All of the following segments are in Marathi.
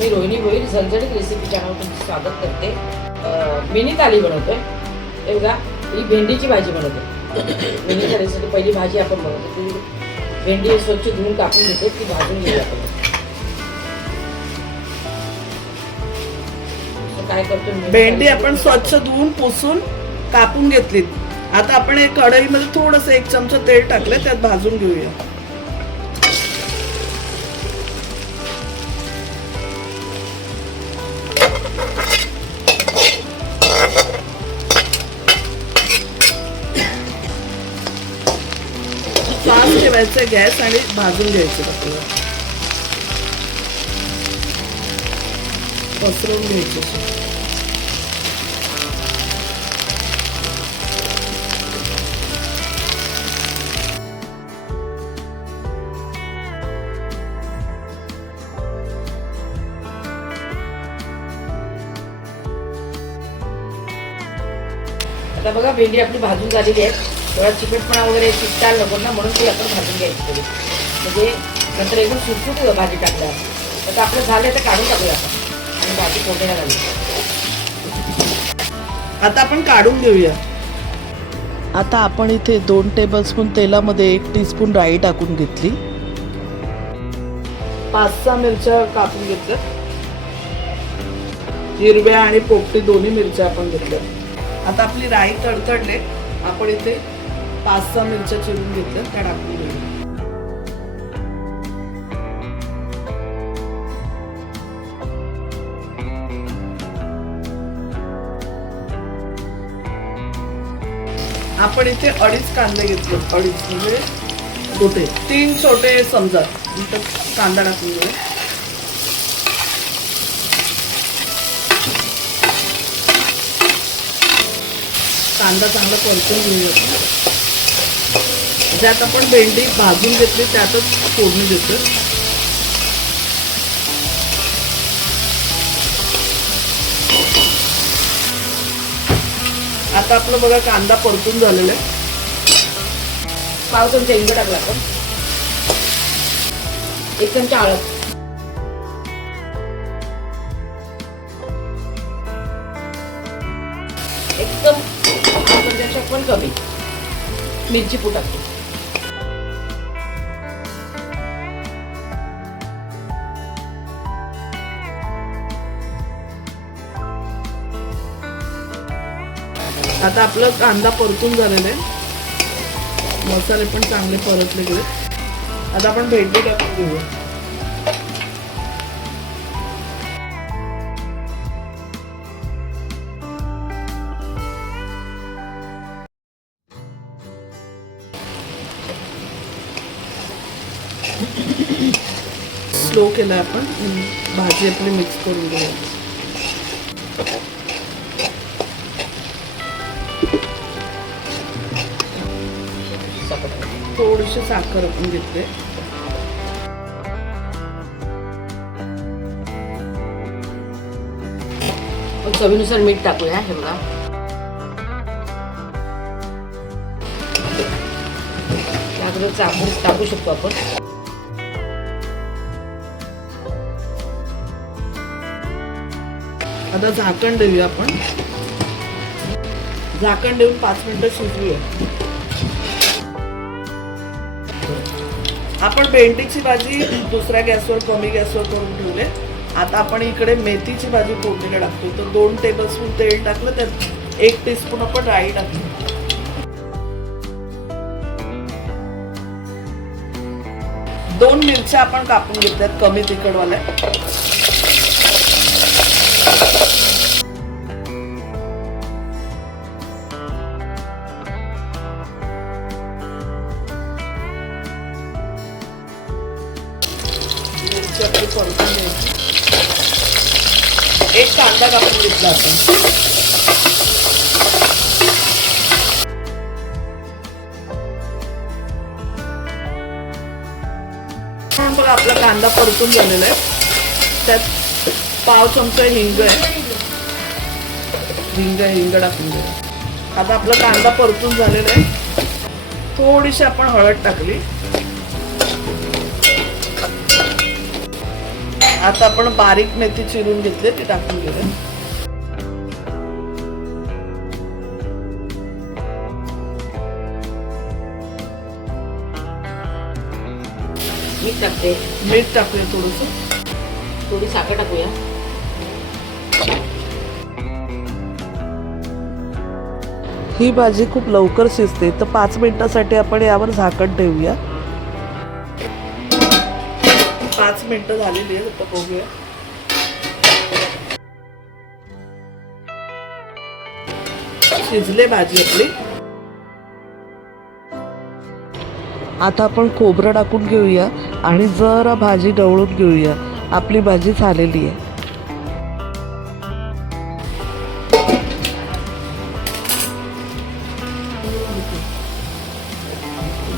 मी रोहिणी भोईर झणझणीत रेसिपी चॅनल तुमचं स्वागत करते. मिनी थाली बनवतोय. हे बघा, ही भेंडीची भाजी बनवते. मिनीच्या रेसिपी पहिली भाजी आपण बनवतो. ती भेंडी स्वच्छ धुवून कापून घेतो, ती भाजून घेऊया आपण. काय करतो, भेंडी आपण स्वच्छ धुवून पुसून कापून घेतली. आता आपण एक कढईमध्ये थोडंसं 1 चमचा तेल टाकले, त्यात भाजून घेऊया. फास्ट ठेवायचं गॅस आणि भाजून घ्यायचं. आपल्याला पसरवून घ्यायचं. आता बघा, भेंडी आपली भाजून झालेली आहे. थोडा चिकटपणा वगैरे चिकटाल नको ना, म्हणून ती आपण भाजून घ्यायची थोडी. म्हणजे नंतर एकदम सुटसुट भाजी टाकल्यावर. आता आपलं झालं तर काढून टाकूया आपण आणि भाजी फोडण्याला घालूया. आता आपण काढून घेऊया. आता आपण इथे 2 टेबलस्पून तेलामध्ये 1 टीस्पून राई टाकून घेतली. 5-6 मिरच्या कापून घेतल्या. हिरव्या आणि पोपटी दोन्ही मिरच्या आपण घेतल्या. आता आपली राई तडतडले, आपण इथे 5-6 मिरच्या चिरून घेतल्या, त्या टाकून घेऊया. आपण इथे 2.5 कांदे घेतले. 2.5 म्हणजे छोटे, 3 छोटे समजा. इथं कांदा टाकून घेऊया. कांदा चांगला परतून घेऊया. ज्यात आपण भेंडी भाजून घेतली त्यातच फोडणी देतो. आता आपलं बघा कांदा परतून झालेला आहे. पाव चमचा हिंग टाकला आपण. 1 चमचा हळद. एकदम पण कमी मिरची पूड टाकतो. आता आपलं कांदा परतून झालेला आहे. मसाले पण चांगले परतले गेले. आता आपण भेंडी टाकून घेऊया. स्लो केलं आपण. भाजी आपली मिक्स करून घेऊया. थोडीशी साखर आपण घेतले. चवीनुसार मीठ टाकूया. हे बघा, टाकू शकतो आपण. आता झाकण देऊया आपण. झाकण देऊन 5 मिनिटं शिजवूया. आपण भेंडीची भाजी दुसऱ्या गॅसवर, कमी गॅसवर करून ठेवले. आता आपण इकडे मेथीची भाजी फोडणीला टाकतो. तर 2 टेबलस्पून तेल टाकलं, त्यात 1 टीस्पून आपण राई टाकली. 2 मिरच्या आपण कापून घेतल्यात, कमी तिखटवाल्या. आपली परतून घ्यायची. 1 कांदा कापून घेतला आपण. बघा, आपला कांदा परतून झालेला आहे. त्यात पाव चमचा हिंग आहे. हिंग टाकून घ्या. आता आपला कांदा परतून झालेला आहे. थोडीशी आपण हळद टाकली. आता आपण बारीक मेथी चिरून घेतली ती टाकून घेऊया. मीठ टाकते, मीठ टाकूया थोडंसं. थोडी साखर टाकूया. ही भाजी खूप लवकर शिजते तर 5 मिनिटासाठी आपण यावर झाकण ठेवूया. 5 मिनिटं झालेली आहे. आता बघूया. शिजले भाजी आपली. आता आपण खोबरं टाकून घेऊया आणि जरा भाजी ढवळून घेऊया. आपली भाजी झालेली आहे.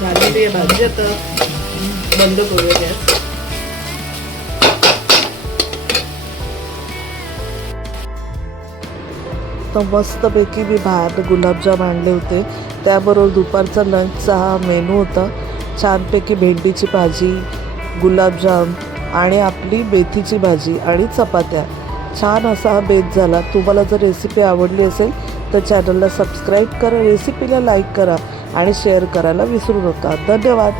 झालेली आहे भाजी. आता बंद करूया गॅस. तर मस्तपैकी मी बाहेर गुलाबजाम आणले होते. त्याबरोबर दुपारचा लंचचा हा मेनू होता. छानपैकी भेंडीची भाजी, गुलाबजाम आणि आपली मेथीची भाजी आणि चपात्या. छान असा हा बेत झाला. तुम्हाला जर रेसिपी आवडली असेल तर चॅनलला सबस्क्राईब करा, रेसिपीला लाईक करा आणि शेअर करायला विसरू नका. धन्यवाद.